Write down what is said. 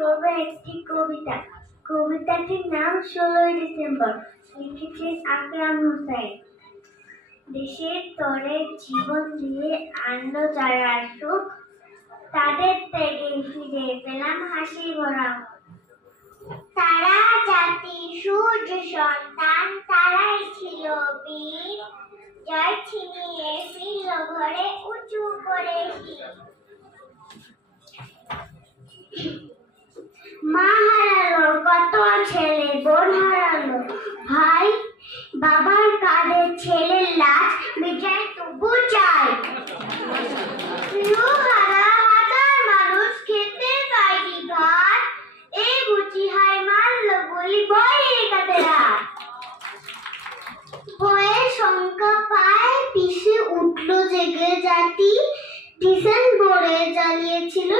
করব একটি কবিতা। কবিতাটির নাম 16ই ডিসেম্বর। লিখেছেন আকরাম হোসেন। দেশের তরে জীবন দিয়ে আনলো যারা সুখ, তাদের ত্যাগে ফিরে পেলাম হাসি ভরা। তারা জাতির সূর্য সন্তান, তারাই ছিল বীর, জয় ছিনিয়ে ফিরল ঘরে উঁচু করে শির। মা হারালো কত ছেলে, বোন হারালো ভাই, বাবার কাঁধে ছেলের লাশ, বিজয় তবু চাই। হারা হাজার মানুষ খেতে পায়নি ভাত, এই বুঝি হাই মারলো গুলি বয়ে কাতে রাত। ভয়ে শঙ্কা পায় পিছে উঠলো জেগে জাতি, ডিসেম্বরে জ্বালিয়েছিল